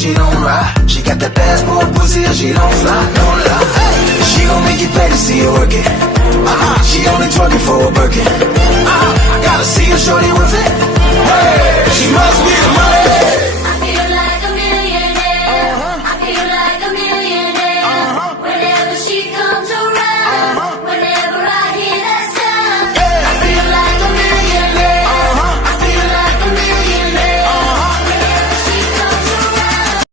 she don't ride. She got that passport pussy and she don't fly, no lie. Hey, she gon' make you pay to see her work it. She only twerking for a Birkin. I gotta see her shorty with it. Hey, she must be the money.